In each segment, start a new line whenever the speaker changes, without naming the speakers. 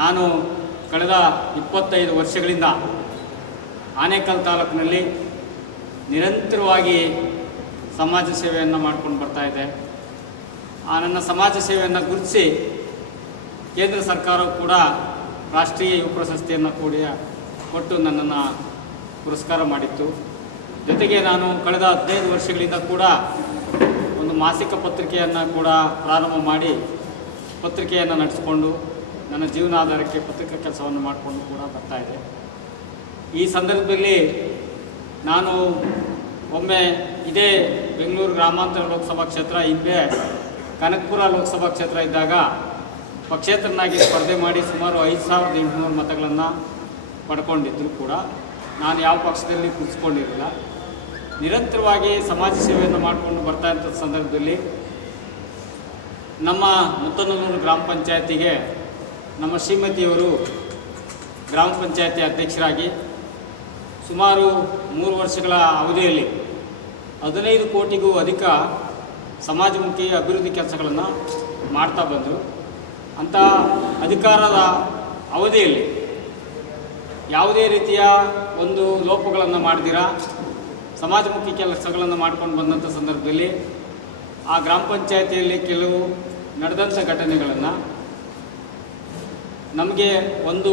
ನಾನು ಕಳೆದ ಇಪ್ಪತ್ತೈದು ವರ್ಷಗಳಿಂದ ಆನೇಕಲ್ ತಾಲೂಕಿನಲ್ಲಿ ನಿರಂತರವಾಗಿ ಸಮಾಜ ಸೇವೆಯನ್ನು ಮಾಡ್ಕೊಂಡು ಬರ್ತಾಯಿದ್ದೆ ಆ ನನ್ನ ಸಮಾಜ ಸೇವೆಯನ್ನು ಗುರುತಿಸಿ ಕೇಂದ್ರ ಸರ್ಕಾರವು ಕೂಡ ರಾಷ್ಟ್ರೀಯ ಯುವ ಪ್ರಶಸ್ತಿಯನ್ನು ಕೂಡ ಕೊಟ್ಟು ನನ್ನನ್ನು ಪುರಸ್ಕಾರ ಮಾಡಿತ್ತು. ಜೊತೆಗೆ ನಾನು ಕಳೆದ ಹದಿನೈದು ವರ್ಷಗಳಿಂದ ಕೂಡ ಒಂದು ಮಾಸಿಕ ಪತ್ರಿಕೆಯನ್ನು ಕೂಡ ಪ್ರಾರಂಭ ಮಾಡಿ ಪತ್ರಿಕೆಯನ್ನು ನಡೆಸಿಕೊಂಡು ನನ್ನ ಜೀವನಾಧಾರಕ್ಕೆ ಪತ್ರಿಕಾ ಕೆಲಸವನ್ನು ಮಾಡಿಕೊಂಡು ಕೂಡ ಬರ್ತಾ ಇದೆ. ಈ ಸಂದರ್ಭದಲ್ಲಿ ನಾನು ಒಮ್ಮೆ ಇದೇ ಬೆಂಗಳೂರು ಗ್ರಾಮಾಂತರ ಲೋಕಸಭಾ ಕ್ಷೇತ್ರ, ಹಿಂದೆ ಕನಕಪುರ ಲೋಕಸಭಾ ಕ್ಷೇತ್ರ ಇದ್ದಾಗ ಪಕ್ಷೇತರನಾಗಿ ಸ್ಪರ್ಧೆ ಮಾಡಿ ಸುಮಾರು ಐದು ಸಾವಿರದ ಎಂಟುನೂರು ಮತಗಳನ್ನು ಪಡ್ಕೊಂಡಿದ್ದರೂ ಕೂಡ. ನಾನು ಯಾವ ಪಕ್ಷದಲ್ಲಿ ಕುಳಿಸ್ಕೊಂಡಿರಲಿಲ್ಲ ನಿರಂತರವಾಗಿ ಸಮಾಜ ಸೇವೆಯನ್ನು ಮಾಡಿಕೊಂಡು ಬರ್ತಾ ಇದ್ದ ಸಂದರ್ಭದಲ್ಲಿ ನಮ್ಮ ಮುತ್ತನೂರು ಗ್ರಾಮ ಪಂಚಾಯತಿಗೆ ನಮ್ಮ ಶ್ರೀಮತಿಯವರು ಗ್ರಾಮ ಪಂಚಾಯತಿ ಅಧ್ಯಕ್ಷರಾಗಿ ಸುಮಾರು ಮೂರು ವರ್ಷಗಳ ಅವಧಿಯಲ್ಲಿ ಹದಿನೈದು ಕೋಟಿಗೂ ಅಧಿಕ ಸಮಾಜಮುಖಿ ಅಭಿವೃದ್ಧಿ ಕೆಲಸಗಳನ್ನು ಮಾಡ್ತಾ ಬಂದರು. ಅಂಥ ಅಧಿಕಾರದ ಅವಧಿಯಲ್ಲಿ ಯಾವುದೇ ರೀತಿಯ ಒಂದು ಲೋಪಗಳನ್ನು ಮಾಡಿದಿರ ಸಮಾಜಮುಖಿ ಕೆಲಸಗಳನ್ನು ಮಾಡ್ಕೊಂಡು ಬಂದಂಥ ಸಂದರ್ಭದಲ್ಲಿ ಆ ಗ್ರಾಮ ಪಂಚಾಯತಿಯಲ್ಲಿ ಕೆಲವು ನಡೆದಂಥ ಘಟನೆಗಳನ್ನು ನಮಗೆ ಒಂದು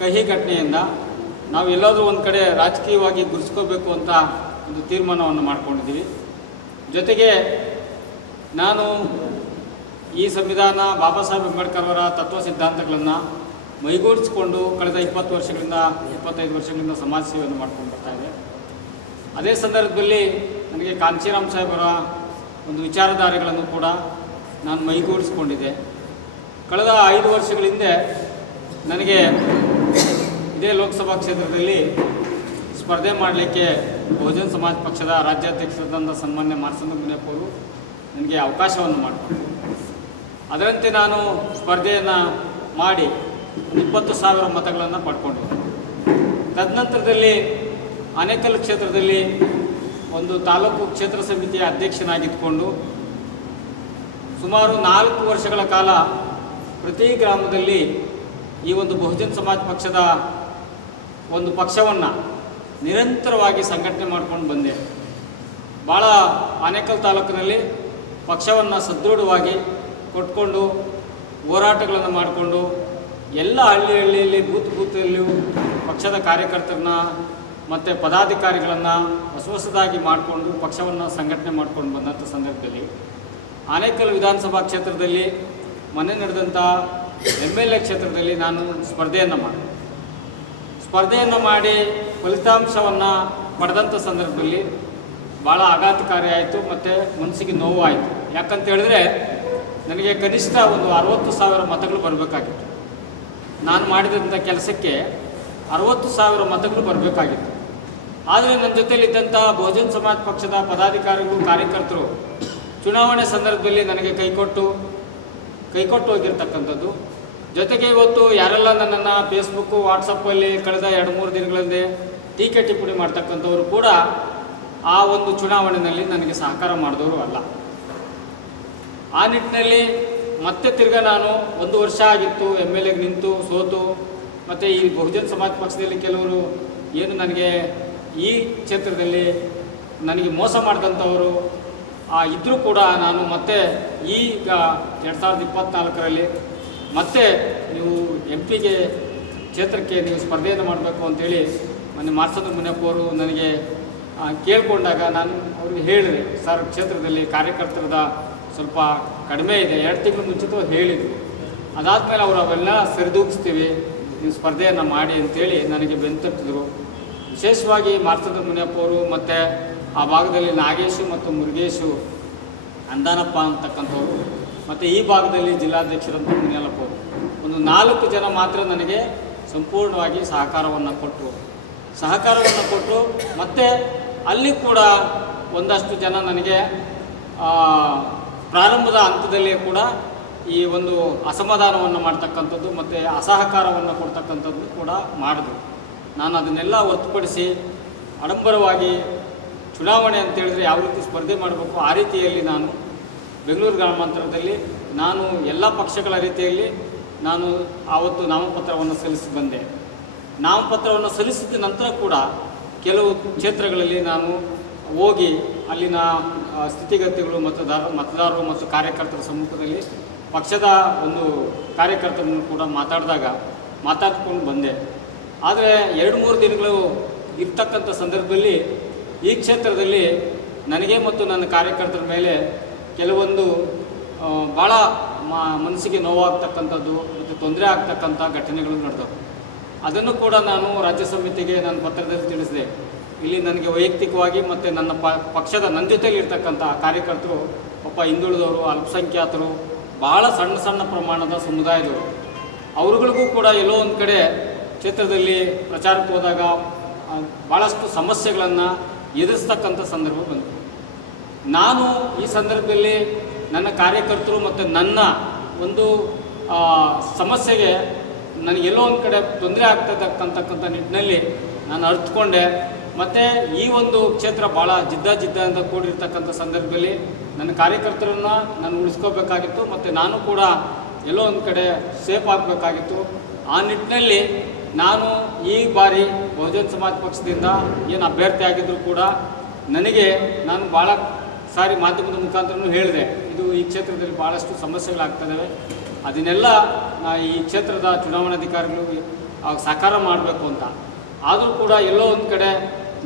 ಕಹಿ ಘಟನೆಯಿಂದ ನಾವು ಎಲ್ಲಾದರೂ ಒಂದು ಕಡೆ ರಾಜಕೀಯವಾಗಿ ಗುರುಸ್ಕೋಬೇಕು ಅಂತ ಒಂದು ತೀರ್ಮಾನವನ್ನು ಮಾಡಿಕೊಂಡಿದ್ದೀವಿ ಜೊತೆಗೆ ನಾನು ಈ ಸಂವಿಧಾನ ಬಾಬಾ ಸಾಹೇಬ್ ಅಂಬೇಡ್ಕರ್ ಅವರ ತತ್ವ ಸಿದ್ಧಾಂತಗಳನ್ನು ಮೈಗೂಡಿಸಿಕೊಂಡು ಕಳೆದ ಇಪ್ಪತ್ತು ವರ್ಷಗಳಿಂದ ಇಪ್ಪತ್ತೈದು ವರ್ಷಗಳಿಂದ ಸಮಾಜ ಸೇವೆಯನ್ನು ಮಾಡ್ಕೊಂಡು ಬರ್ತಾ ಇದೆ. ಅದೇ ಸಂದರ್ಭದಲ್ಲಿ ನನಗೆ ಕಾಂಚೀರಾಮ್ ಸಾಹೇಬರ ಒಂದು ವಿಚಾರಧಾರೆಗಳನ್ನು ಕೂಡ ನಾನು ಮೈಗೂಡಿಸ್ಕೊಂಡಿದ್ದೆ. ಕಳೆದ ಐದು ವರ್ಷಗಳ ಹಿಂದೆ ನನಗೆ ಇದೇ ಲೋಕಸಭಾ ಕ್ಷೇತ್ರದಲ್ಲಿ ಸ್ಪರ್ಧೆ ಮಾಡಲಿಕ್ಕೆ ಬಹುಜನ್ ಸಮಾಜ ಪಕ್ಷದ ರಾಜ್ಯಾಧ್ಯಕ್ಷರಾದಂಥ ಸನ್ಮಾನ್ಯ ಮಾರ್ಸಂದ ಮುನಿಯಪ್ಪ ನನಗೆ ಅವಕಾಶವನ್ನು ಮಾಡಿಕೊಟ್ಟರು ಅದರಂತೆ ನಾನು ಸ್ಪರ್ಧೆಯನ್ನು ಮಾಡಿ ಇಪ್ಪತ್ತು ಸಾವಿರ ಮತಗಳನ್ನು ಪಡ್ಕೊಂಡು ತದನಂತರದಲ್ಲಿ ಅನೇಕಲ್ ಕ್ಷೇತ್ರದಲ್ಲಿ ಒಂದು ತಾಲೂಕು ಕ್ಷೇತ್ರ ಸಮಿತಿಯ ಅಧ್ಯಕ್ಷನಾಗಿದ್ದುಕೊಂಡು ಸುಮಾರು ನಾಲ್ಕು ವರ್ಷಗಳ ಕಾಲ ಪ್ರತಿ ಗ್ರಾಮದಲ್ಲಿ ಈ ಒಂದು ಬಹುಜನ್ ಸಮಾಜ ಪಕ್ಷದ ಒಂದು ಪಕ್ಷವನ್ನು ನಿರಂತರವಾಗಿ ಸಂಘಟನೆ ಮಾಡ್ಕೊಂಡು ಬಂದೆ. ಭಾಳ ಆನೇಕಲ್ ತಾಲೂಕಿನಲ್ಲಿ ಪಕ್ಷವನ್ನು ಸದೃಢವಾಗಿ ಕೊಟ್ಕೊಂಡು ಹೋರಾಟಗಳನ್ನು ಮಾಡಿಕೊಂಡು ಎಲ್ಲ ಹಳ್ಳಿ ಹಳ್ಳಿಯಲ್ಲಿ ಬೂತ್ ಬೂತಲ್ಲಿಯೂ ಪಕ್ಷದ ಕಾರ್ಯಕರ್ತರನ್ನ ಮತ್ತು ಪದಾಧಿಕಾರಿಗಳನ್ನು ಹೊಸ ಹೊಸದಾಗಿ ಮಾಡಿಕೊಂಡು ಪಕ್ಷವನ್ನು ಸಂಘಟನೆ ಮಾಡ್ಕೊಂಡು ಬಂದಂಥ ಸಂದರ್ಭದಲ್ಲಿ ಆನೇಕಲ್ ವಿಧಾನಸಭಾ ಕ್ಷೇತ್ರದಲ್ಲಿ ಮೊನ್ನೆ ನಡೆದಂಥ ಎಂ ಎಲ್ ಎ ಕ್ಷೇತ್ರದಲ್ಲಿ ನಾನು ಸ್ಪರ್ಧೆಯನ್ನು ಮಾಡಿದೆ. ಸ್ಪರ್ಧೆಯನ್ನು ಮಾಡಿ ಫಲಿತಾಂಶವನ್ನು ಪಡೆದಂಥ ಸಂದರ್ಭದಲ್ಲಿ ಭಾಳ ಆಘಾತಕಾರಿ ಆಯಿತು, ಮತ್ತು ಮನಸ್ಸಿಗೆ ನೋವು ಆಯಿತು ಯಾಕಂತ ಹೇಳಿದ್ರೆ ನನಗೆ ಕನಿಷ್ಠ ಒಂದು ಅರವತ್ತು ಸಾವಿರ ಮತಗಳು ಬರಬೇಕಾಗಿತ್ತು. ನಾನು ಮಾಡಿದಂಥ ಕೆಲಸಕ್ಕೆ ಅರವತ್ತು ಸಾವಿರ ಮತಗಳು ಬರಬೇಕಾಗಿತ್ತು. ಆದರೆ ನನ್ನ ಜೊತೆಯಲ್ಲಿದ್ದಂಥ ಬಹುಜನ್ ಸಮಾಜ ಪಕ್ಷದ ಪದಾಧಿಕಾರಿಗಳು, ಕಾರ್ಯಕರ್ತರು ಚುನಾವಣೆ ಸಂದರ್ಭದಲ್ಲಿ ನನಗೆ ಕೈಕೊಟ್ಟು ಕೈಕೊಟ್ಟು ಹೋಗಿರ್ತಕ್ಕಂಥದ್ದು. ಜೊತೆಗೆ ಇವತ್ತು ಯಾರೆಲ್ಲ ನನ್ನನ್ನು ಫೇಸ್ಬುಕ್ಕು ವಾಟ್ಸಪ್ಪಲ್ಲಿ ಕಳೆದ ಎರಡು, ಮೂರು ದಿನಗಳಲ್ಲಿ ಟೀಕೆ ಟಿಪ್ಪಣಿ ಮಾಡ್ತಕ್ಕಂಥವ್ರು ಕೂಡ ಆ ಒಂದು ಚುನಾವಣೆಯಲ್ಲಿ ನನಗೆ ಸಹಕಾರ ಮಾಡಿದವರು ಅಲ್ಲ. ಆ ನಿಟ್ಟಿನಲ್ಲಿ ಮತ್ತೆ ತಿರ್ಗಾ ನಾನು ಒಂದು ವರ್ಷ ಆಗಿತ್ತು, ಎಂ ಎಲ್ ಎಗೆ ನಿಂತು, ಸೋತು, ಮತ್ತು ಈ ಬಹುಜನ್ ಸಮಾಜ ಪಕ್ಷದಲ್ಲಿ ಕೆಲವರು ಏನು ನನಗೆ ಈ ಕ್ಷೇತ್ರದಲ್ಲಿ ನನಗೆ ಮೋಸ ಮಾಡಿದಂಥವರು ಇದ್ದರೂ ಕೂಡ ನಾನು ಮತ್ತೆ ಈಗ ಎರಡು ಸಾವಿರದ ಇಪ್ಪತ್ತ್ನಾಲ್ಕರಲ್ಲಿ ಮತ್ತೆ ನೀವು ಎಂ ಪಿಗೆ ಕ್ಷೇತ್ರಕ್ಕೆ ನೀವು ಸ್ಪರ್ಧೆಯನ್ನು ಮಾಡಬೇಕು ಅಂತೇಳಿ ಮೊನ್ನೆ ಮಾರ್ಸದ ಮುನಿಯಪ್ಪ ನನಗೆ ಕೇಳಿಕೊಂಡಾಗ ನಾನು ಅವ್ರಿಗೆ ಹೇಳಿದೆ, ಸರ್, ಕ್ಷೇತ್ರದಲ್ಲಿ ಕಾರ್ಯಕರ್ತರದ ಸ್ವಲ್ಪ ಕಡಿಮೆ ಇದೆ. ಎರಡು ತಿಂಗಳು ಮುಂಚಿತವಾಗಿ ಹೇಳಿದರು. ಅದಾದಮೇಲೆ ಅವರು ಅವೆಲ್ಲ ಸರಿದೂಗಿಸ್ತೀವಿ, ನೀವು ಸ್ಪರ್ಧೆಯನ್ನು ಮಾಡಿ ಅಂತೇಳಿ ನನಗೆ ಬೆಂತಟ್ಟಿದ್ರು. ವಿಶೇಷವಾಗಿ ಮಾರ್ಸದ ಮುನಿಯಪ್ಪ ಮತ್ತು ಆ ಭಾಗದಲ್ಲಿ ನಾಗೇಶು ಮತ್ತು ಮುರುಗೇಶು ಅಂದಾನಪ್ಪ ಅಂತಕ್ಕಂಥವ್ರು. ಮತ್ತು ಈ ಭಾಗದಲ್ಲಿ ಜಿಲ್ಲಾಧ್ಯಕ್ಷರಂತ ಮುನಿಯಲ್ಲಪ್ಪ ಅವರು. ಒಂದು ನಾಲ್ಕು ಜನ ಮಾತ್ರ ನನಗೆ ಸಂಪೂರ್ಣವಾಗಿ ಸಹಕಾರವನ್ನು ಕೊಟ್ಟರು ಸಹಕಾರವನ್ನು ಕೊಟ್ಟರು ಮತ್ತು ಅಲ್ಲಿ ಕೂಡ ಒಂದಷ್ಟು ಜನ ನನಗೆ ಪ್ರಾರಂಭದ ಹಂತದಲ್ಲಿಯೇ ಕೂಡ ಈ ಒಂದು ಅಸಮಾಧಾನವನ್ನು ಮಾಡ್ತಕ್ಕಂಥದ್ದು, ಮತ್ತು ಅಸಹಕಾರವನ್ನು ಕೊಡ್ತಕ್ಕಂಥದ್ದು ಕೂಡ ಮಾಡಿದ್ರು. ನಾನು ಅದನ್ನೆಲ್ಲ ಹೊರತುಪಡಿಸಿ ಆಡಂಬರವಾಗಿ ಚುನಾವಣೆ ಅಂತ ಹೇಳಿದ್ರೆ ಯಾವ ರೀತಿ ಸ್ಪರ್ಧೆ ಮಾಡಬೇಕು, ಆ ರೀತಿಯಲ್ಲಿ ನಾನು ಬೆಂಗಳೂರು ಗ್ರಾಮಾಂತರದಲ್ಲಿ ನಾನು ಎಲ್ಲ ಪಕ್ಷಗಳ ರೀತಿಯಲ್ಲಿ ನಾನು ಆವತ್ತು ನಾಮಪತ್ರವನ್ನು ಸಲ್ಲಿಸಿ ಬಂದೆ. ನಾಮಪತ್ರವನ್ನು ಸಲ್ಲಿಸಿದ ನಂತರ ಕೂಡ ಕೆಲವು ಕ್ಷೇತ್ರಗಳಲ್ಲಿ ನಾನು ಹೋಗಿ ಅಲ್ಲಿನ ಸ್ಥಿತಿಗತಿಗಳು, ಮತದಾರ, ಮತದಾರರು ಮತ್ತು ಕಾರ್ಯಕರ್ತರ ಸಮ್ಮುಖದಲ್ಲಿ ಪಕ್ಷದ ಒಂದು ಕಾರ್ಯಕರ್ತರನ್ನು ಕೂಡ ಮಾತಾಡಿದಾಗ ಮಾತಾಡ್ಕೊಂಡು ಬಂದೆ. ಆದರೆ ಎರಡು ಮೂರು ದಿನಗಳು ಇರ್ತಕ್ಕಂಥ ಸಂದರ್ಭದಲ್ಲಿ ಈ ಕ್ಷೇತ್ರದಲ್ಲಿ ನನಗೆ ಮತ್ತು ನನ್ನ ಕಾರ್ಯಕರ್ತರ ಮೇಲೆ ಕೆಲವೊಂದು ಭಾಳ ಮನಸ್ಸಿಗೆ ನೋವಾಗ್ತಕ್ಕಂಥದ್ದು ಮತ್ತು ತೊಂದರೆ ಆಗ್ತಕ್ಕಂಥ ಘಟನೆಗಳು ನಡೆದವು. ಅದನ್ನು ಕೂಡ ನಾನು ರಾಜ್ಯ ಸಮಿತಿಗೆ ನಾನು ಪತ್ರದಲ್ಲಿ ತಿಳಿಸಿದೆ. ಇಲ್ಲಿ ನನಗೆ ವೈಯಕ್ತಿಕವಾಗಿ ಮತ್ತು ನನ್ನ ಪ, ಪಕ್ಷದ ನನ್ನ ಜೊತೆಯಲ್ಲಿ ಇರ್ತಕ್ಕಂಥ ಕಾರ್ಯಕರ್ತರು, ಒಬ್ಬ ಹಿಂದುಳಿದವರು, ಅಲ್ಪಸಂಖ್ಯಾತರು ಭಾಳ ಸಣ್ಣ ಸಣ್ಣ ಪ್ರಮಾಣದ ಸಮುದಾಯದವರು. ಅವರುಗಳಿಗೂ ಕೂಡ ಎಲ್ಲೋ ಒಂದು ಕಡೆ ಕ್ಷೇತ್ರದಲ್ಲಿ ಪ್ರಚಾರಕ್ಕೆ ಹೋದಾಗ ಭಾಳಷ್ಟು ಸಮಸ್ಯೆಗಳನ್ನು ಎದುರಿಸ್ತಕ್ಕಂಥ ಸಂದರ್ಭ ಬಂತು. ನಾನು ಈ ಸಂದರ್ಭದಲ್ಲಿ ನನ್ನ ಕಾರ್ಯಕರ್ತರು ಮತ್ತು ನನ್ನ ಒಂದು ಸಮಸ್ಯೆಗೆ ನನಗೆಲ್ಲೋ ಒಂದು ಕಡೆ ತೊಂದರೆ ಆಗ್ತಕ್ಕಂಥಕ್ಕಂಥ ನಿಟ್ಟಿನಲ್ಲಿ ನಾನು ಅರ್ಥಕೊಂಡೆ ಮತ್ತು ಈ ಒಂದು ಕ್ಷೇತ್ರ ಭಾಳ ಜಿದ್ದ ಜಿದ್ದ ಕೂಡಿರ್ತಕ್ಕಂಥ ಸಂದರ್ಭದಲ್ಲಿ ನನ್ನ ಕಾರ್ಯಕರ್ತರನ್ನು ನಾನು ಉಳಿಸ್ಕೋಬೇಕಾಗಿತ್ತು. ಮತ್ತು ನಾನು ಕೂಡ ಎಲ್ಲೋ ಒಂದು ಕಡೆ ಸೇಫ್ ಆಗಬೇಕಾಗಿತ್ತು. ಆ ನಿಟ್ಟಿನಲ್ಲಿ ನಾನು ಈ ಬಾರಿ ಬಹುಜನ್ ಸಮಾಜ ಪಕ್ಷದಿಂದ ಏನು ಅಭ್ಯರ್ಥಿ ಆಗಿದ್ದರೂ ಕೂಡ ನನಗೆ ನಾನು ಭಾಳ ಸಾರಿ ಮಾಧ್ಯಮದ ಮುಖಾಂತರನೂ ಹೇಳಿದೆ. ಇದು ಈ ಕ್ಷೇತ್ರದಲ್ಲಿ ಭಾಳಷ್ಟು ಸಮಸ್ಯೆಗಳಾಗ್ತದವೆ ಅದನ್ನೆಲ್ಲ ಈ ಕ್ಷೇತ್ರದ ಚುನಾವಣಾಧಿಕಾರಿಗಳು ಸಾಕಾರ ಮಾಡಬೇಕು ಅಂತ. ಆದರೂ ಕೂಡ ಎಲ್ಲೋ ಒಂದು ಕಡೆ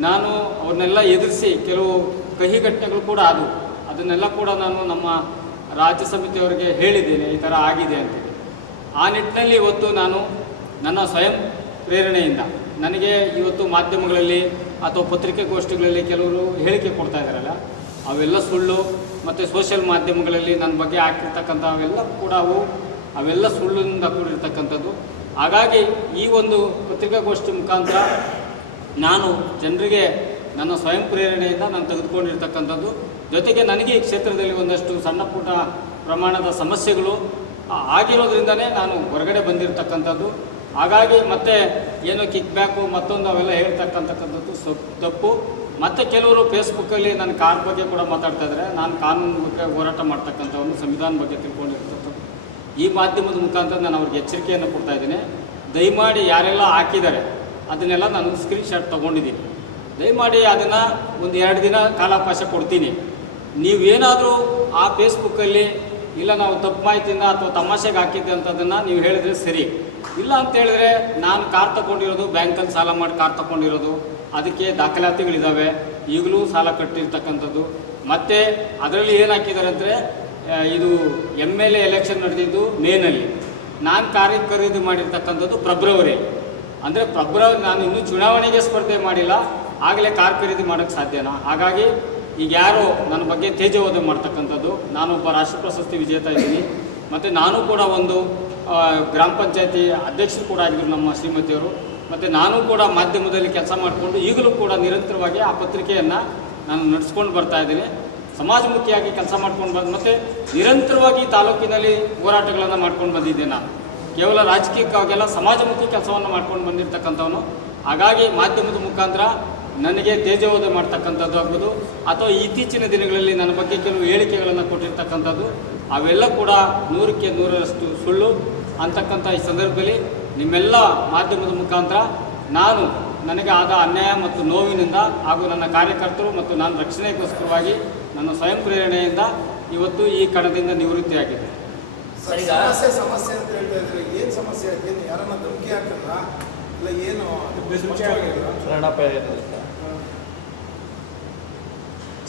ನಾನು ಅವ್ರನ್ನೆಲ್ಲ ಎದುರಿಸಿ ಕೆಲವು ಕಹಿ ಘಟನೆಗಳು ಕೂಡ ಆದವು. ಅದನ್ನೆಲ್ಲ ಕೂಡ ನಾನು ನಮ್ಮ ರಾಜ್ಯ ಸಮಿತಿಯವರಿಗೆ ಹೇಳಿದ್ದೇನೆ. ಈ ಥರ ಆಗಿದೆ ಅಂತೇಳಿ. ಆ ನಿಟ್ಟಿನಲ್ಲಿ ಇವತ್ತು ನಾನು ನನ್ನ ಸ್ವಯಂ ಪ್ರೇರಣೆಯಿಂದ. ನನಗೆ ಇವತ್ತು ಮಾಧ್ಯಮಗಳಲ್ಲಿ ಅಥವಾ ಪತ್ರಿಕಾಗೋಷ್ಠಿಗಳಲ್ಲಿ ಕೆಲವರು ಹೇಳಿಕೆ ಕೊಡ್ತಾ ಇದ್ದಾರಲ್ಲ, ಅವೆಲ್ಲ ಸುಳ್ಳು ಮತ್ತು ಸೋಷಿಯಲ್ ಮಾಧ್ಯಮಗಳಲ್ಲಿ ನನ್ನ ಬಗ್ಗೆ ಹಾಕಿರ್ತಕ್ಕಂಥ ಅವೆಲ್ಲ ಕೂಡ ಅವು, ಅವೆಲ್ಲ ಸುಳ್ಳಿನಿಂದ ಕೂಡಿರ್ತಕ್ಕಂಥದ್ದು. ಹಾಗಾಗಿ ಈ ಒಂದು ಪತ್ರಿಕಾಗೋಷ್ಠಿ ಮುಖಾಂತರ ನಾನು ಜನರಿಗೆ ನನ್ನ ಸ್ವಯಂ ಪ್ರೇರಣೆಯಿಂದ ನಾನು ತೆಗೆದುಕೊಂಡಿರ್ತಕ್ಕಂಥದ್ದು. ಜೊತೆಗೆ ನನಗೆ ಈ ಕ್ಷೇತ್ರದಲ್ಲಿ ಒಂದಷ್ಟು ಸಣ್ಣ ಪುಟ್ಟ ಪ್ರಮಾಣದ ಸಮಸ್ಯೆಗಳು ಆಗಿರೋದ್ರಿಂದಲೇ ಆಗಿರೋದ್ರಿಂದನೇ ನಾನು ಹೊರಗಡೆ ಬಂದಿರತಕ್ಕಂಥದ್ದು. ಹಾಗಾಗಿ ಮತ್ತೆ ಏನು ಕಿಕ್ ಬ್ಯಾಕು ಮತ್ತೊಂದು ಅವೆಲ್ಲ ಹೇಳ್ತಕ್ಕಂಥಕ್ಕಂಥದ್ದು ತಪ್ಪು. ಮತ್ತು ಕೆಲವರು ಫೇಸ್ಬುಕ್ಕಲ್ಲಿ ನನ್ನ ಕಾರ್ ಬಗ್ಗೆ ಕೂಡ ಮಾತಾಡ್ತಾ ಇದ್ದಾರೆ ನಾನು ಕಾನೂನು ಬಗ್ಗೆ ಹೋರಾಟ ಮಾಡ್ತಕ್ಕಂಥವನು ಸಂವಿಧಾನ ಬಗ್ಗೆ ತಿಳ್ಕೊಂಡಿರ್ತಕ್ಕಂಥದ್ದು ಈ ಮಾಧ್ಯಮದ ಮುಖಾಂತರ ನಾನು ಅವ್ರಿಗೆ ಎಚ್ಚರಿಕೆಯನ್ನು ಕೊಡ್ತಾ ಇದ್ದೀನಿ. ದಯಮಾಡಿ ಯಾರೆಲ್ಲ ಹಾಕಿದ್ದಾರೆ, ಅದನ್ನೆಲ್ಲ ನಾನು ಸ್ಕ್ರೀನ್ ಶಾಟ್ ತೊಗೊಂಡಿದ್ದೀನಿ. ದಯಮಾಡಿ ಅದನ್ನು ಒಂದು ಎರಡು ದಿನ ಕಾಲಾವಕಾಶ ಕೊಡ್ತೀನಿ. ನೀವೇನಾದರೂ ಆ ಫೇಸ್ಬುಕ್ಕಲ್ಲಿ ಇಲ್ಲ ನಾವು ತಪ್ಪು ಮಾಹಿತಿಯಿಂದ ಅಥವಾ ತಮಾಷೆಗೆ ಹಾಕಿದ್ದೆ ಅಂತದನ್ನು ನೀವು ಹೇಳಿದ್ರೆ ಸರಿ. ಇಲ್ಲ ಅಂತ ಹೇಳಿದ್ರೆ ನಾನು ಕಾರ್ ತಗೊಂಡಿರೋದು, ಬ್ಯಾಂಕಲ್ಲಿ ಸಾಲ ಮಾಡಿ ಕಾರ್ ತಗೊಂಡಿರೋದು, ಅದಕ್ಕೆ ದಾಖಲಾತಿಗಳಿದ್ದಾವೆ ಈಗಲೂ ಸಾಲ ಕಟ್ಟಿರ್ತಕ್ಕಂಥದ್ದು. ಮತ್ತು ಅದರಲ್ಲಿ ಏನು ಹಾಕಿದ್ದಾರೆ ಅಂದರೆ ಇದು ಎಂ ಎಲ್ ಎ ಎಲೆಕ್ಷನ್ ನಡೆದಿದ್ದು ಮೇನಲ್ಲಿ. ನಾನು ಕಾರ್ ಖರೀದಿ ಮಾಡಿರ್ತಕ್ಕಂಥದ್ದು ಫೆಬ್ರವರಿ ಅಂದರೆ ಫೆಬ್ರವರಿ ನಾನು ಇನ್ನೂ ಚುನಾವಣೆಗೆ ಸ್ಪರ್ಧೆ ಮಾಡಿಲ್ಲ. ಆಗಲೇ ಕಾರ್ ಖರೀದಿ ಮಾಡೋಕ್ಕೆ ಸಾಧ್ಯನಾ? ಹಾಗಾಗಿ ಈಗ ಯಾರು ನನ್ನ ಬಗ್ಗೆ ತೇಜವಾದ ಮಾಡ್ತಕ್ಕಂಥದ್ದು. ನಾನೊಬ್ಬ ರಾಷ್ಟ್ರ ಪ್ರಶಸ್ತಿ ವಿಜೇತ ಇದ್ದೀನಿ. ಮತ್ತು ನಾನು ಕೂಡ ಒಂದು ಗ್ರಾಮ ಪಂಚಾಯತಿ ಅಧ್ಯಕ್ಷರು ಕೂಡ ಆಗಿದ್ದರು ನಮ್ಮ ಶ್ರೀಮತಿಯವರು. ಮತ್ತು ನಾನು ಕೂಡ ಮಾಧ್ಯಮದಲ್ಲಿ ಕೆಲಸ ಮಾಡಿಕೊಂಡು ಈಗಲೂ ಕೂಡ ನಿರಂತರವಾಗಿ ಆ ಪತ್ರಿಕೆಯನ್ನು ನಾನು ನಡೆಸ್ಕೊಂಡು ಬರ್ತಾ ಇದ್ದೀನಿ. ಸಮಾಜಮುಖಿಯಾಗಿ ಕೆಲಸ ಮಾಡ್ಕೊಂಡು ಬಂದು, ಮತ್ತು ನಿರಂತರವಾಗಿ ತಾಲೂಕಿನಲ್ಲಿ ಹೋರಾಟಗಳನ್ನು ಮಾಡ್ಕೊಂಡು ಬಂದಿದ್ದೆ ನಾನು. ಕೇವಲ ರಾಜಕೀಯಕ್ಕಾಗೆಲ್ಲ, ಸಮಾಜಮುಖಿ ಕೆಲಸವನ್ನು ಮಾಡ್ಕೊಂಡು ಬಂದಿರತಕ್ಕಂಥವನು. ಹಾಗಾಗಿ ಮಾಧ್ಯಮದ ಮುಖಾಂತರ ನನಗೆ ತೇಜೋವಧೆ ಮಾಡ್ತಕ್ಕಂಥದ್ದು ಆಗ್ಬೋದು, ಅಥವಾ ಇತ್ತೀಚಿನ ದಿನಗಳಲ್ಲಿ ನನ್ನ ಬಗ್ಗೆ ಕೆಲವು ಹೇಳಿಕೆಗಳನ್ನು ಕೊಟ್ಟಿರ್ತಕ್ಕಂಥದ್ದು, ಅವೆಲ್ಲ ಕೂಡ ನೂರಕ್ಕೆ ನೂರರಷ್ಟು ಸುಳ್ಳು. ಅಂತಕ್ಕಂಥ ಈ ಸಂದರ್ಭದಲ್ಲಿ ನಿಮ್ಮೆಲ್ಲ ಮಾಧ್ಯಮದ ಮುಖಾಂತರ ನಾನು ನನಗೆ ಆದ ಅನ್ಯಾಯ ಮತ್ತು ನೋವಿನಿಂದ ಹಾಗೂ ನನ್ನ ಕಾರ್ಯಕರ್ತರು ಮತ್ತು ನಾನು ರಕ್ಷಣೆಗೋಸ್ಕರವಾಗಿ ನನ್ನ ಸ್ವಯಂ ಪ್ರೇರಣೆಯಿಂದ ಇವತ್ತು ಈ ಕಣದಿಂದ ನಿವೃತ್ತಿಯಾಗಿದೆ.
ಸಮಸ್ಯೆ ಸಮಸ್ಯೆ ಅಂತ ಹೇಳ್ತಾ ಇದ್ರೆ ಏನ್ ಸಮಸ್ಯೆ? ಏನು ಯಾರನ್ನ ಧಮಕಿ ಹಾಕಲ್ಲ ಇಲ್ಲ ಏನು.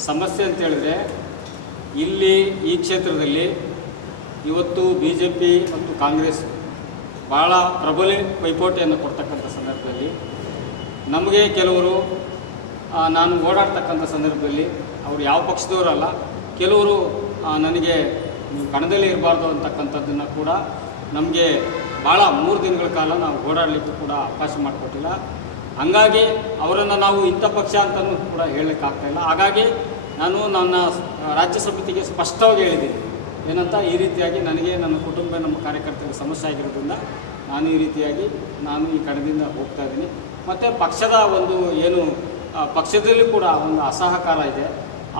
ಸಮಸ್ಯೆ ಅಂತ ಹೇಳಿದ್ರೆ ಇಲ್ಲಿ ಈ ಕ್ಷೇತ್ರದಲ್ಲಿ ಇವತ್ತು ಬಿ ಜೆ ಪಿ ಮತ್ತು ಕಾಂಗ್ರೆಸ್ ಭಾಳ ಪ್ರಬಲ ಪೈಪೋಟಿಯನ್ನು ಕೊಡ್ತಕ್ಕಂಥ ಸಂದರ್ಭದಲ್ಲಿ ನಮಗೆ ಕೆಲವರು ನಾನು ಓಡಾಡ್ತಕ್ಕಂಥ ಸಂದರ್ಭದಲ್ಲಿ ಅವರು ಯಾವ ಪಕ್ಷದವರಲ್ಲ ಕೆಲವರು ನನಗೆ ನೀವು ಕಣದಲ್ಲಿ ಇರಬಾರ್ದು ಅಂತಕ್ಕಂಥದ್ದನ್ನು ಕೂಡ ನಮಗೆ ಭಾಳ ಮೂರು ದಿನಗಳ ಕಾಲ ನಾವು ಓಡಾಡಲಿಕ್ಕೂ ಕೂಡ ಅವಕಾಶ ಮಾಡಿಕೊಟ್ಟಿಲ್ಲ. ಹಂಗಾಗಿ ಅವರನ್ನು ನಾವು ಇಂಥ ಪಕ್ಷ ಅಂತಲೂ ಕೂಡ ಹೇಳಲಿಕ್ಕಾಗ್ತಾಯಿಲ್ಲ ಹಾಗಾಗಿ ನಾನು ನನ್ನ ರಾಜ್ಯ ಸಮಿತಿಗೆ ಸ್ಪಷ್ಟವಾಗಿ ಹೇಳಿದ್ದೀನಿ. ಏನಂತ, ಈ ರೀತಿಯಾಗಿ ನನಗೆ ನನ್ನ ಕುಟುಂಬ, ನಮ್ಮ ಕಾರ್ಯಕರ್ತರಿಗೆ ಸಮಸ್ಯೆ ಆಗಿರೋದ್ರಿಂದ ನಾನು ಈ ರೀತಿಯಾಗಿ ನಾನು ಈ ಕಡೆಯಿಂದ ಹೋಗ್ತಾ ಇದ್ದೀನಿ. ಮತ್ತು ಪಕ್ಷದ ಒಂದು ಏನು ಪಕ್ಷದಲ್ಲಿ ಕೂಡ ಒಂದು ಅಸಹಕಾರ ಇದೆ.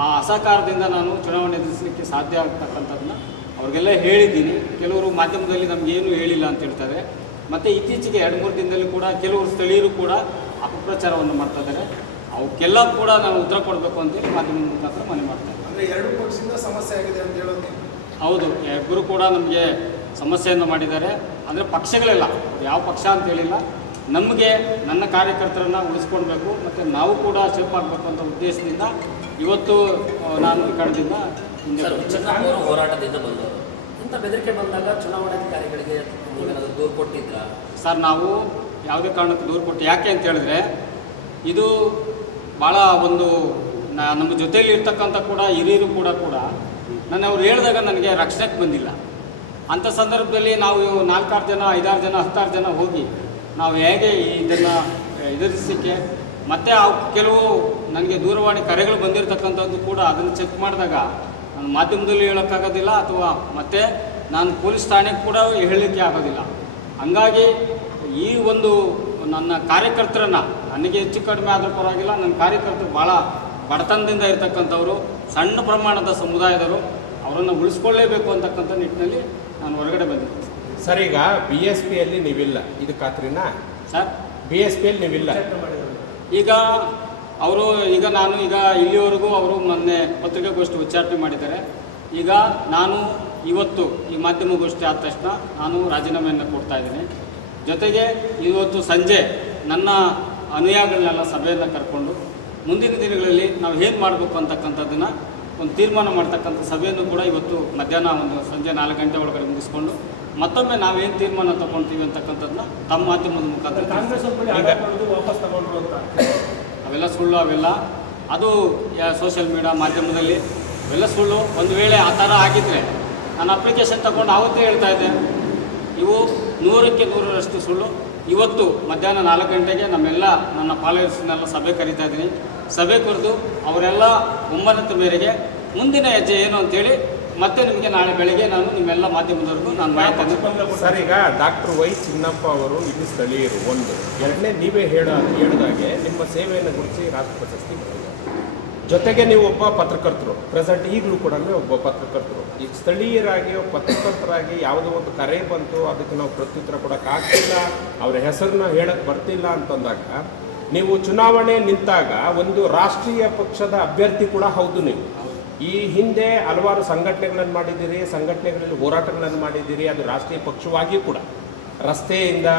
ಆ ಅಸಹಕಾರದಿಂದ ನಾನು ಚುನಾವಣೆ ಎದುರಿಸಲಿಕ್ಕೆ ಸಾಧ್ಯ ಆಗ್ತಕ್ಕಂಥದ್ದನ್ನ ಅವ್ರಿಗೆಲ್ಲ ಹೇಳಿದ್ದೀನಿ. ಕೆಲವರು ಮಾಧ್ಯಮದಲ್ಲಿ ನಮಗೇನು ಹೇಳಿಲ್ಲ ಅಂತ ಹೇಳ್ತಾರೆ. ಮತ್ತು ಇತ್ತೀಚೆಗೆ ಎರಡು, ಮೂರು ದಿನದಲ್ಲಿ ಕೂಡ ಕೆಲವರು ಸ್ಥಳೀಯರು ಕೂಡ ಅಪಪ್ರಚಾರವನ್ನು ಮಾಡ್ತಾ ಇದ್ದಾರೆ. ಅವಕ್ಕೆಲ್ಲ ಕೂಡ ನಾವು ಉತ್ತರ ಕೊಡಬೇಕು ಅಂತೇಳಿ ಮಾಧ್ಯಮದ ಮುಖಾಂತರ ಮನವಿ ಮಾಡ್ತಾರೆ
ಅಂದರೆ ಎರಡು ಪಕ್ಷದಿಂದ ಸಮಸ್ಯೆ ಆಗಿದೆ ಅಂತ ಹೇಳೋದು.
ಹೌದು ಇಬ್ಬರು ಕೂಡ ನಮಗೆ ಸಮಸ್ಯೆಯನ್ನು ಮಾಡಿದ್ದಾರೆ. ಅಂದರೆ ಪಕ್ಷಗಳಿಲ್ಲ. ಯಾವ ಪಕ್ಷ ಅಂತ ಹೇಳಿಲ್ಲ. ನಮಗೆ ನನ್ನ ಕಾರ್ಯಕರ್ತರನ್ನು ಉಳಿಸ್ಕೊಳ್ಬೇಕು ಮತ್ತು ನಾವು ಕೂಡ ಸೇಫ್ ಆಗಬೇಕು ಅಂತ ಉದ್ದೇಶದಿಂದ ಇವತ್ತು ನಾನು ಈ ಕಡೆದಿಂದ ಬಂದೆ.
ಹೋರಾಟದಿಂದ ಬಂದವರು ಇಂಥ ಬೆದರಿಕೆ ಬಂದಾಗ ಚುನಾವಣಾಧಿಕಾರಿಗಳಿಗೆ ಅಧಿಕಾರಿಗಳಿಗೆ ದೂರು ಕೊಟ್ಟಿದ್ದ
ಸರ್ ನಾವು ಯಾವುದೇ ಕಾರಣಕ್ಕೂ ದೂರು ಕೊಟ್ಟು ಯಾಕೆ ಅಂತ ಹೇಳಿದ್ರೆ ಇದು ಭಾಳ ಒಂದು ನ- ನಮ್ಮ ಜೊತೆಯಲ್ಲಿ ಇರ್ತಕ್ಕಂಥ ಕೂಡ ಹಿರಿಯರು ಕೂಡ ಕೂಡ ನಾನು ಅವ್ರು ಹೇಳಿದಾಗ ನನಗೆ ರಕ್ಷಣೆಗೆ ಬಂದಿಲ್ಲ. ಅಂಥ ಸಂದರ್ಭದಲ್ಲಿ ನಾವು ನಾಲ್ಕಾರು ಜನ, ಐದಾರು ಜನ, ಹತ್ತಾರು ಜನ ಹೋಗಿ ನಾವು ಹೇಗೆ ಇದನ್ನು ಎದುರಿಸಲಿಕ್ಕೆ, ಮತ್ತು ಆ ಕೆಲವು ನನಗೆ ದೂರವಾಣಿ ಕರೆಗಳು ಬಂದಿರತಕ್ಕಂಥದ್ದು ಕೂಡ ಅದನ್ನು ಚೆಕ್ ಮಾಡಿದಾಗ ನಾನು ಮಾಧ್ಯಮದಲ್ಲಿ ಹೇಳೋಕ್ಕಾಗೋದಿಲ್ಲ ಅಥವಾ ಮತ್ತೆ ನಾನು ಪೊಲೀಸ್ ಠಾಣೆಗೆ ಕೂಡ ಹೇಳಲಿಕ್ಕೆ ಆಗೋದಿಲ್ಲ. ಹಂಗಾಗಿ ಈ ಒಂದು ನನ್ನ ಕಾರ್ಯಕರ್ತರನ್ನ, ನನಗೆ ಹೆಚ್ಚು ಕಡಿಮೆ ಆದರೂ ಪರವಾಗಿಲ್ಲ, ನನ್ನ ಕಾರ್ಯಕರ್ತರು ಭಾಳ ಬಡತನದಿಂದ ಇರತಕ್ಕಂಥವರು, ಸಣ್ಣ ಪ್ರಮಾಣದ ಸಮುದಾಯದವರು ಅವರನ್ನು ಉಳಿಸ್ಕೊಳ್ಳೇಬೇಕು ಅಂತಕ್ಕಂಥ ನಿಟ್ಟಿನಲ್ಲಿ ನಾನು ಹೊರಗಡೆ ಬಂದಿದ್ದೆ
ಸರ್ ಈಗ ಬಿ ಎಸ್ ಪಿಯಲ್ಲಿ ನೀವಿಲ್ಲ. ಇದು ಖಾತ್ರಿನಾ?
ಸರ್?
ಬಿ ಎಸ್ ಪಿಯಲ್ಲಿ ನೀವಿಲ್ಲ.
ಈಗ ಅವರು ಈಗ ನಾನು ಈಗ ಇಲ್ಲಿವರೆಗೂ ಅವರು ಮೊನ್ನೆ ಪತ್ರಿಕಾಗೋಷ್ಠಿ ಉಚ್ಚಾರಣೆ ಮಾಡಿದ್ದಾರೆ. ಈಗ ನಾನು ಇವತ್ತು ಈ ಮಾಧ್ಯಮಗೋಷ್ಠಿ ಆದ ತಕ್ಷಣ ನಾನು ರಾಜೀನಾಮೆಯನ್ನು ಕೊಡ್ತಾ ಇದ್ದೀನಿ. ಜೊತೆಗೆ ಇವತ್ತು ಸಂಜೆ ನನ್ನ ಅನುಯಾಯಿಗಳನ್ನೆಲ್ಲ ಸಭೆಯನ್ನು ಕರ್ಕೊಂಡು ಮುಂದಿನ ದಿನಗಳಲ್ಲಿ ನಾವು ಏನು ಮಾಡಬೇಕು ಅಂತಕ್ಕಂಥದ್ದನ್ನು ಒಂದು ತೀರ್ಮಾನ ಮಾಡ್ತಕ್ಕಂಥ ಸಭೆಯನ್ನು ಕೂಡ ಇವತ್ತು ಮಧ್ಯಾಹ್ನ ಒಂದು ಸಂಜೆ ನಾಲ್ಕು ಗಂಟೆ ಒಳಗಡೆ ಮುಗಿಸ್ಕೊಂಡು ಮತ್ತೊಮ್ಮೆ ನಾವೇನು ತೀರ್ಮಾನ ತಗೊಳ್ತೀವಿ ಅಂತಕ್ಕಂಥದ್ದನ್ನ ತಮ್ಮ ಮಾಧ್ಯಮದ ಮುಖಾಂತರ ಅವೆಲ್ಲ ಸುಳ್ಳು ಅವೆಲ್ಲ. ಅದು ಸೋಷಿಯಲ್ ಮೀಡಿಯಾ ಮಾಧ್ಯಮದಲ್ಲಿ ಅವೆಲ್ಲ ಸುಳ್ಳು. ಒಂದು ವೇಳೆ ಆ ಥರ ಆಗಿದ್ದರೆ ನಾನು ಅಪ್ಲಿಕೇಶನ್ ತಗೊಂಡು ಆವತ್ತೇ ಹೇಳ್ತಾ ಇದ್ದೆ. ಇವು ನೂರಕ್ಕೆ ನೂರರಷ್ಟು ಸುಳ್ಳು. ಇವತ್ತು ಮಧ್ಯಾಹ್ನ ನಾಲ್ಕು ಗಂಟೆಗೆ ನಮ್ಮೆಲ್ಲ ನನ್ನ ಫಾಲೋವರ್ಸ್ನೆಲ್ಲ ಸಭೆ ಕರೀತಾ ಇದ್ದೀನಿ. ಸಭೆ ಕುರಿತು ಅವರೆಲ್ಲ ಒಮ್ಮತದ ಮೇರೆಗೆ ಮುಂದಿನ ಹೆಜ್ಜೆ ಏನು ಅಂತೇಳಿ ಮತ್ತೆ ನಿಮಗೆ ನಾಳೆ ಬೆಳಗ್ಗೆ ನಾನು ನಿಮ್ಮೆಲ್ಲ ಮಾಧ್ಯಮದವರೆಗೂ ನಾನು ಮಾಹಿತಿಯನ್ನು
ಸರ್ ಈಗ ಡಾಕ್ಟರ್ ವೈ ಚಿನ್ನಪ್ಪ ಅವರು ಇಲ್ಲಿ ಸ್ಥಳೀಯರು ಒಂದು. ಎರಡನೇ ನೀವೇ ಹೇಳ ಹೇಳಿದಾಗೆ ನಿಮ್ಮ ಸೇವೆಯನ್ನು ಗುರುತಿಸಿ ರಾಷ್ಟ್ರ ಪ್ರಶಸ್ತಿ. ಜೊತೆಗೆ ನೀವು ಒಬ್ಬ ಪತ್ರಕರ್ತರು ಪ್ರೆಸೆಂಟ್ ಈಗಲೂ ಕೂಡ ಒಬ್ಬ ಪತ್ರಕರ್ತರು. ಈ ಸ್ಥಳೀಯರಾಗಿ ಪತ್ರಕರ್ತರಾಗಿ ಯಾವುದೋ ಒಂದು ಕರೆ ಬಂತು ಅದಕ್ಕೆ ನಾವು ಪ್ರತ್ಯುತ್ತರ ಕೊಡೋಕ್ಕಾಗ್ತಿಲ್ಲ ಅವರ ಹೆಸರನ್ನ ಹೇಳಕ್ಕೆ ಬರ್ತಿಲ್ಲ ಅಂತಂದಾಗ ನೀವು ಚುನಾವಣೆ ನಿಂತಾಗ ಒಂದು ರಾಷ್ಟ್ರೀಯ ಪಕ್ಷದ ಅಭ್ಯರ್ಥಿ ಕೂಡ ಹೌದು ನೀವು. ಈ ಹಿಂದೆ ಹಲವಾರು ಸಂಘಟನೆಗಳನ್ನು ಮಾಡಿದ್ದೀರಿ, ಸಂಘಟನೆಗಳಲ್ಲಿ ಹೋರಾಟಗಳನ್ನು ಮಾಡಿದ್ದೀರಿ, ಅದು ರಾಷ್ಟ್ರೀಯ ಪಕ್ಷವಾಗಿಯೂ ಕೂಡ. ರಸ್ತೆಯಿಂದ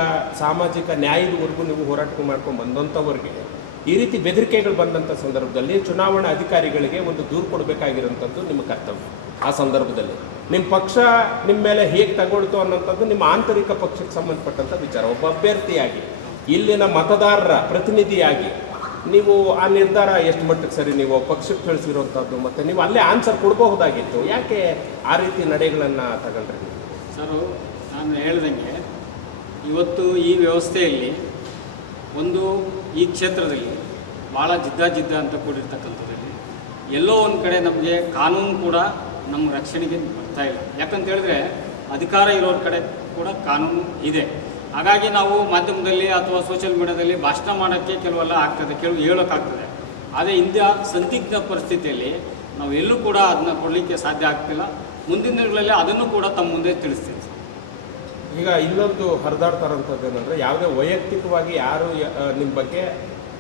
ಸಾಮಾಜಿಕ ನ್ಯಾಯದವರೆಗೂ ನೀವು ಹೋರಾಟ ಮಾಡ್ಕೊಂಡು ಬಂದಂಥವ್ರಿಗೆ, ಈ ರೀತಿ ಬೆದರಿಕೆಗಳು ಬಂದಂಥ ಸಂದರ್ಭದಲ್ಲಿ ಚುನಾವಣಾ ಅಧಿಕಾರಿಗಳಿಗೆ ಒಂದು ದೂರು ಕೊಡಬೇಕಾಗಿರುವಂಥದ್ದು ನಿಮ್ಮ ಕರ್ತವ್ಯ ಆ ಸಂದರ್ಭದಲ್ಲಿ. ನಿಮ್ಮ ಪಕ್ಷ ನಿಮ್ಮ ಮೇಲೆ ಹೇಗೆ ತಗೊಳ್ತು ಅನ್ನೋಂಥದ್ದು ನಿಮ್ಮ ಆಂತರಿಕ ಪಕ್ಷಕ್ಕೆ ಸಂಬಂಧಪಟ್ಟಂಥ ವಿಚಾರ. ಒಬ್ಬ ಅಭ್ಯರ್ಥಿಯಾಗಿ ಇಲ್ಲಿನ ಮತದಾರರ ಪ್ರತಿನಿಧಿಯಾಗಿ ನೀವು ಆ ನಿರ್ಧಾರ ಎಷ್ಟು ಮಟ್ಟಕ್ಕೆ ಸರಿ ನೀವು ಪಕ್ಷಕ್ಕೆ ಕಳಿಸಿರುವಂಥದ್ದು ಮತ್ತು ನೀವು ಅಲ್ಲೇ ಆನ್ಸರ್ ಕೊಡಬಹುದಾಗಿತ್ತು. ಯಾಕೆ ಆ ರೀತಿ ನಡೆಗಳನ್ನು ತಗೊಂಡ್ರಿ
ಸರ್ ನಾನು ಹೇಳ್ದಂಗೆ ಇವತ್ತು ಈ ವ್ಯವಸ್ಥೆಯಲ್ಲಿ ಒಂದು ಈ ಕ್ಷೇತ್ರದಲ್ಲಿ ಭಾಳ ಜಿದ್ದಾಜಿದ್ದ ಅಂತ ಕೂಡಿರ್ತಕ್ಕಂಥದ್ದಲ್ಲಿ ಎಲ್ಲೋ ಒಂದು ಕಡೆ ನಮಗೆ ಕಾನೂನು ಕೂಡ ನಮ್ಮ ರಕ್ಷಣೆಗೆ ಬರ್ತಾ ಇಲ್ಲ. ಯಾಕಂತ ಹೇಳಿದ್ರೆ ಅಧಿಕಾರ ಇರೋರ ಕಡೆ ಕೂಡ ಕಾನೂನು ಇದೆ. ಹಾಗಾಗಿ ನಾವು ಮಾಧ್ಯಮದಲ್ಲಿ ಅಥವಾ ಸೋಷಿಯಲ್ ಮೀಡಿಯಾದಲ್ಲಿ ಭಾಷಣ ಮಾಡೋಕ್ಕೆ ಕೆಲವೆಲ್ಲ ಆಗ್ತದೆ, ಕೆಲವು ಹೇಳೋಕ್ಕಾಗ್ತದೆ. ಆದರೆ ಇಂದ ಸಂದಿಗ್ಧ ಪರಿಸ್ಥಿತಿಯಲ್ಲಿ ನಾವು ಎಲ್ಲೂ ಕೂಡ ಅದನ್ನ ಕೊಡಲಿಕ್ಕೆ ಸಾಧ್ಯ ಆಗ್ತಿಲ್ಲ. ಮುಂದಿನ ದಿನಗಳಲ್ಲಿ ಅದನ್ನು ಕೂಡ ತಮ್ಮ ಮುಂದೆ ತಿಳಿಸ್ತೀವಿ
ಈಗ ಇನ್ನೊಂದು ಹರಿದಾಡ್ತಾರಂಥದ್ದು ಏನಂದರೆ ಯಾವುದೇ ವೈಯಕ್ತಿಕವಾಗಿ ಯಾರು ನಿಮ್ಮ ಬಗ್ಗೆ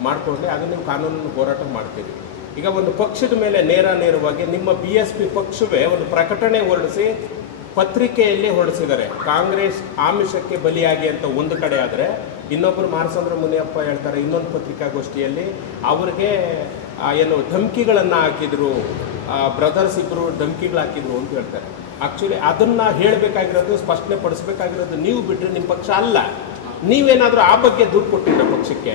ಮಾಡಿಕೊಂಡ್ರೆ ಅದು ನೀವು ಕಾನೂನು ಹೋರಾಟ ಮಾಡ್ತೀರಿ. ಈಗ ಒಂದು ಪಕ್ಷದ ಮೇಲೆ ನೇರ ನೇರವಾಗಿ ನಿಮ್ಮ ಬಿ ಎಸ್ ಪಿ ಪಕ್ಷವೇ ಒಂದು ಪ್ರಕಟಣೆ ಹೊರಡಿಸಿ ಪತ್ರಿಕೆಯಲ್ಲಿ ಹೊರಡಿಸಿದ್ದಾರೆ. ಕಾಂಗ್ರೆಸ್ ಆಮಿಷಕ್ಕೆ ಬಲಿಯಾಗಿ ಅಂತ ಒಂದು ಕಡೆ ಆದರೆ ಇನ್ನೊಬ್ಬರು ಮಾರಸಂದ್ರ ಮುನಿಯಪ್ಪ ಹೇಳ್ತಾರೆ ಇನ್ನೊಂದು ಪತ್ರಿಕಾಗೋಷ್ಠಿಯಲ್ಲಿ, ಅವ್ರಿಗೆ ಏನು ಧಮಕಿಗಳನ್ನು ಹಾಕಿದ್ರು ಬ್ರದರ್ಸ್ ಇಬ್ಬರು ಧಮಕಿಗಳು ಹಾಕಿದ್ರು ಅಂತ ಹೇಳ್ತಾರೆ. ಆ್ಯಕ್ಚುಲಿ ಅದನ್ನು ಹೇಳಬೇಕಾಗಿರೋದು, ಸ್ಪಷ್ಟನೆ ಪಡಿಸ್ಬೇಕಾಗಿರೋದು ನೀವು ಬಿಟ್ಟರೆ ನಿಮ್ಮ ಪಕ್ಷ ಅಲ್ಲ. ನೀವೇನಾದರೂ ಆ ಬಗ್ಗೆ ದುಡ್ಡು ಕೊಟ್ಟಿದ್ದ ಪಕ್ಷಕ್ಕೆ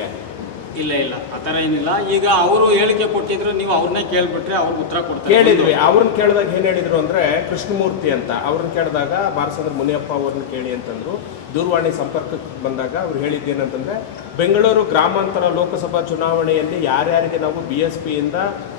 ಇಲ್ಲ ಇಲ್ಲ. ಆ ಥರ ಏನಿಲ್ಲ. ಈಗ ಅವರು ಹೇಳಿಕೆ ಕೊಟ್ಟಿದ್ರು ನೀವು ಅವ್ರನ್ನೇ ಕೇಳ್ಬಿಟ್ರೆ ಅವ್ರಿಗೆ ಉತ್ತರ ಕೊಡ್ತಾರೆ.
ಕೇಳಿದ್ವಿ. ಅವ್ರನ್ನ ಕೇಳಿದಾಗ ಏನು ಹೇಳಿದ್ರು ಅಂದ್ರೆ ಕೃಷ್ಣಮೂರ್ತಿ ಅಂತ. ಅವ್ರನ್ನ ಕೇಳಿದಾಗ ಬಾರಸಂದ್ರ ಮುನಿಯಪ್ಪ ಅವ್ರನ್ನ ಕೇಳಿ ಅಂತಂದ್ರು. ದೂರವಾಣಿ ಸಂಪರ್ಕಕ್ಕೆ ಬಂದಾಗ ಅವ್ರು ಹೇಳಿದ್ದೇನಂತಂದ್ರೆ ಬೆಂಗಳೂರು ಗ್ರಾಮಾಂತರ ಲೋಕಸಭಾ ಚುನಾವಣೆಯಲ್ಲಿ ಯಾರ್ಯಾರಿಗೆ ನಾವು ಬಿ ಎಸ್ ಪಿಯಿಂದ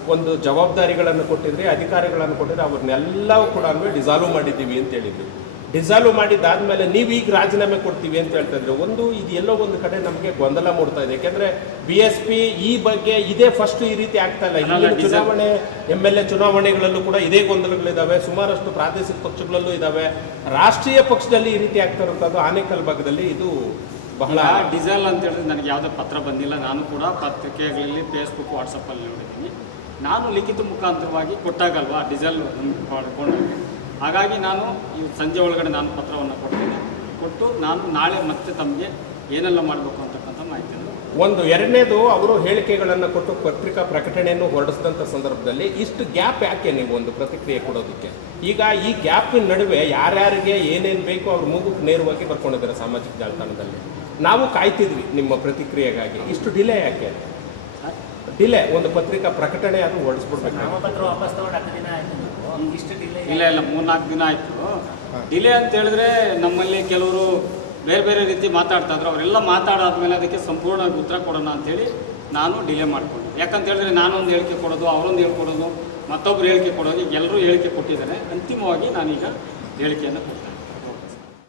ಒಂದು ಜವಾಬ್ದಾರಿಗಳನ್ನು ಕೊಟ್ಟಿದ್ರಿ ಅಧಿಕಾರಿಗಳನ್ನು ಕೊಟ್ಟಿದ್ರೆ ಅವ್ರನ್ನೆಲ್ಲವೂ ಕೂಡ ಡಿಸಾಲ್ವ್ ಮಾಡಿದ್ದೀವಿ ಅಂತ ಹೇಳಿದ್ವಿ. ಡಿಸಾಲ್ವ್ ಮಾಡಿದ್ದಾದ್ಮೇಲೆ ನೀವು ಈಗ ರಾಜೀನಾಮೆ ಕೊಡ್ತೀವಿ ಅಂತ ಹೇಳ್ತಾ ಇದ್ರೆ ಒಂದು ಇದು ಎಲ್ಲೋ ಒಂದು ಕಡೆ ನಮಗೆ ಗೊಂದಲ ಮೂಡ್ತಾ ಇದೆ. ಯಾಕೆಂದ್ರೆ ಬಿ ಎಸ್ ಪಿ ಈ ಬಗ್ಗೆ ಇದೇ ಫಸ್ಟ್ ಈ ರೀತಿ ಆಗ್ತಾ ಇಲ್ಲ. ಹಿಂದಿನ ಚುನಾವಣೆ ಎಂ ಎಲ್ ಎ ಚುನಾವಣೆಗಳಲ್ಲೂ ಕೂಡ ಇದೇ ಗೊಂದಲಗಳಿದ್ದಾವೆ ಸುಮಾರಷ್ಟು ಪ್ರಾದೇಶಿಕ ಪಕ್ಷಗಳಲ್ಲೂ ಇದ್ದಾವೆ ರಾಷ್ಟ್ರೀಯ ಪಕ್ಷದಲ್ಲಿ ಈ ರೀತಿ ಆಗ್ತಾ ಇರುವಂಥದ್ದು ಆನೇಕಲ್ ಭಾಗದಲ್ಲಿ ಇದು ಬಹಳ
ಡಿಸಲ್ ಅಂತ ಹೇಳಿದ್ರೆ ನನಗೆ ಯಾವುದೇ ಪತ್ರ ಬಂದಿಲ್ಲ. ನಾನು ಕೂಡ ಪತ್ರಿಕೆಗಳಲ್ಲಿ ಫೇಸ್ಬುಕ್ ವಾಟ್ಸಪ್ಪಲ್ಲಿ ನೋಡಿದ್ದೀನಿ. ನಾನು ಲಿಖಿತ ಮುಖಾಂತರವಾಗಿ ಕೊಟ್ಟಾಗಲ್ವಾ ಡಿಸಲ್ ಪಡ್ಕೊಂಡಾಗ ಹಾಗಾಗಿ ನಾನು ಈ ಸಂಜೆ ಒಳಗಡೆ ನಾನು ಪತ್ರವನ್ನು ಕೊಡ್ತೀನಿ. ಕೊಟ್ಟು ನಾನು ನಾಳೆ ಮತ್ತೆ ತಮಗೆ ಏನೆಲ್ಲ ಮಾಡಬೇಕು ಅಂತಕ್ಕಂಥ ಮಾಹಿತಿಯನ್ನು
ಒಂದು ಎರಡನೇದು ಅವರು ಹೇಳಿಕೆಗಳನ್ನು ಕೊಟ್ಟು ಪತ್ರಿಕಾ ಪ್ರಕಟಣೆಯನ್ನು ಹೊರಡಿಸಿದಂಥ ಸಂದರ್ಭದಲ್ಲಿ ಇಷ್ಟು ಗ್ಯಾಪ್ ಯಾಕೆ ನೀವು ಒಂದು ಪ್ರತಿಕ್ರಿಯೆ ಕೊಡೋದಕ್ಕೆ? ಈಗ ಈ ಗ್ಯಾಪಿನ ನಡುವೆ ಯಾರ್ಯಾರಿಗೆ ಏನೇನು ಬೇಕೋ ಅವ್ರ ಮೂಗುಕ್ಕೆ ನೇರವಾಗಿ ಬರ್ಕೊಂಡಿದ್ದಾರೆ ಸಾಮಾಜಿಕ ಜಾಲತಾಣದಲ್ಲಿ. ನಾವು ಕಾಯ್ತಿದ್ವಿ ನಿಮ್ಮ ಪ್ರತಿಕ್ರಿಯೆಗಾಗಿ. ಇಷ್ಟು ಡಿಲೇ ಯಾಕೆ? ಡಿಲೇ ಒಂದು ಪತ್ರಿಕಾ ಪ್ರಕಟಣೆ ಅದು ಹೊರಡಿಸ್ಬಿಡ್ಬೇಕು
ನಾಮಪತ್ರ ವಾಪಸ್ ತಗೊಂಡು ಹತ್ತು ದಿನ ಆಯ್ತು.
ಇಲ್ಲ ಇಲ್ಲ ಮೂರ್ನಾಲ್ಕು ದಿನ ಆಯಿತು. ಡಿಲೇ ಅಂತ ಹೇಳಿದ್ರೆ ನಮ್ಮಲ್ಲಿ ಕೆಲವರು ಬೇರೆ ಬೇರೆ ರೀತಿ ಮಾತಾಡ್ತಾ ಇದ್ರು. ಅವರೆಲ್ಲ ಮಾತಾಡಾದ್ಮೇಲೆ ಅದಕ್ಕೆ ಸಂಪೂರ್ಣ ಉತ್ತರ ಕೊಡೋಣ ಅಂತೇಳಿ ನಾನು ಡಿಲೇ ಮಾಡಿಕೊಂಡೆ. ಯಾಕಂತ ಹೇಳಿದ್ರೆ ನಾನೊಂದು ಹೇಳಿಕೆ ಕೊಡೋದು ಅವರೊಂದು ಹೇಳ್ಕೊಡೋದು ಮತ್ತೊಬ್ರು ಹೇಳಿಕೆ ಕೊಡೋದು ಈಗ ಎಲ್ಲರೂ ಹೇಳಿಕೆ ಕೊಟ್ಟಿದ್ದಾರೆ. ಅಂತಿಮವಾಗಿ ನಾನೀಗ ಹೇಳಿಕೆಯನ್ನು ಕೊಡ್ತೇನೆ.